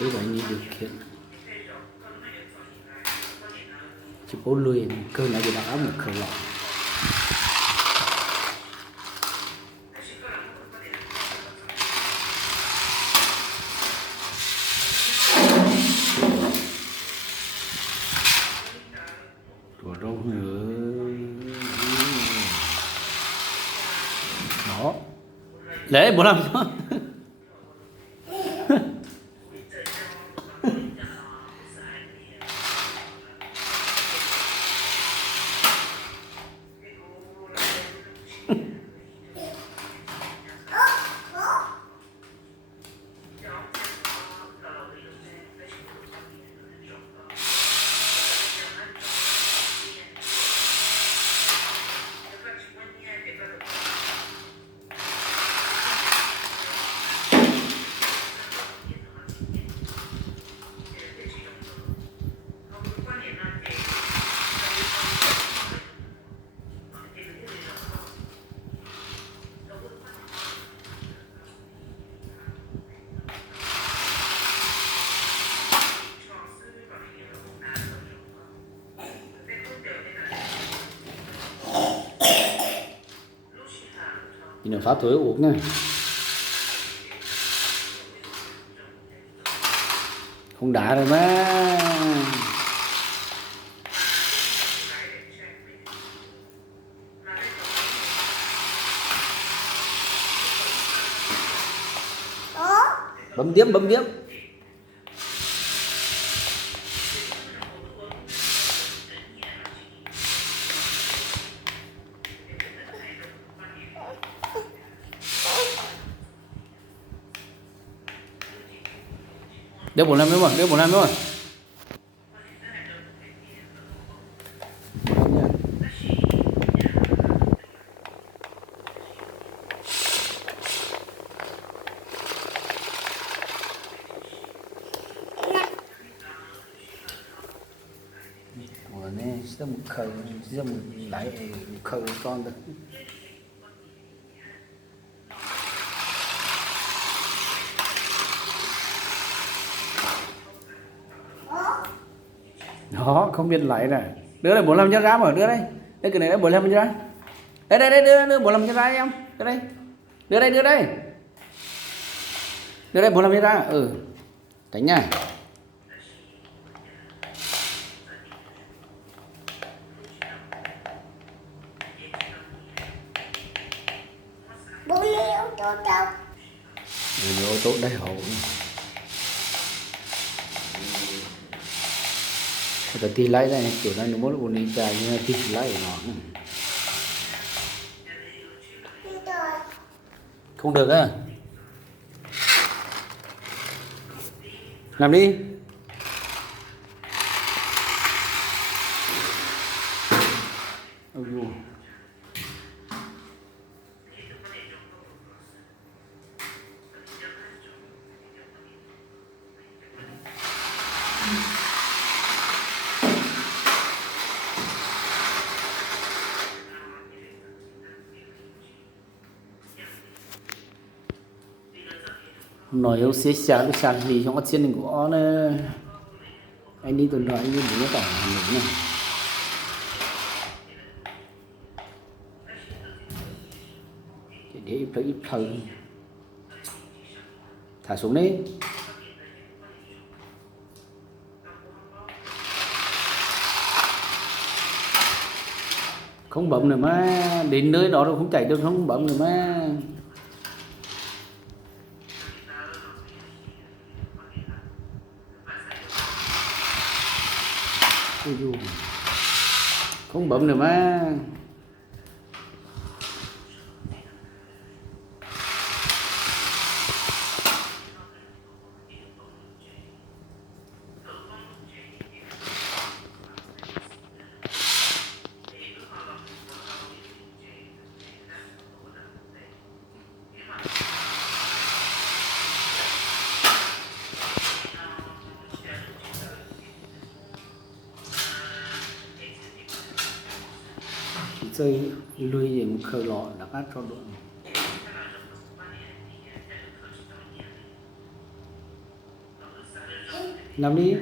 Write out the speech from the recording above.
Cái vậy như điều kiện chỉ bố lùi cơ này thì đã một khởi lọ của rau nữa đó lấy bố làm cho nó phá thối uống này không đá rồi mà bấm tiếp đeo 45 đúng rồi, đeo 45 đúng rồi. Này, sẽ một khởi, sẽ một lại khởi con được. Đó, không biết lại này. Đưa đây 45 chân ra mà, đưa đây. Đây cái này đã 45 chân ra. Đây đưa 45 chân ra em. Đưa đây. Đưa đây. Đưa đây 45 chân ra. Ừ. Tránh nha. Bố lấy ô tô đâu? Ô tô đây hậu. Cái tí lái này kiểu này nó muốn đi chạy như tí lái của nó. Không được á. Làm đi. Nói yêu xế xả cái sàn gì trong cái chiên của nó anh đi tuần nói như bố tỏ Hà Nội này để ít thời thả xuống đi không bấm nữa mà đến nơi đó rồi không chạy được không bấm nữa mà không bấm nữa mà chơi lui để một khởi lọ đã cắt cho đội Nằm đi.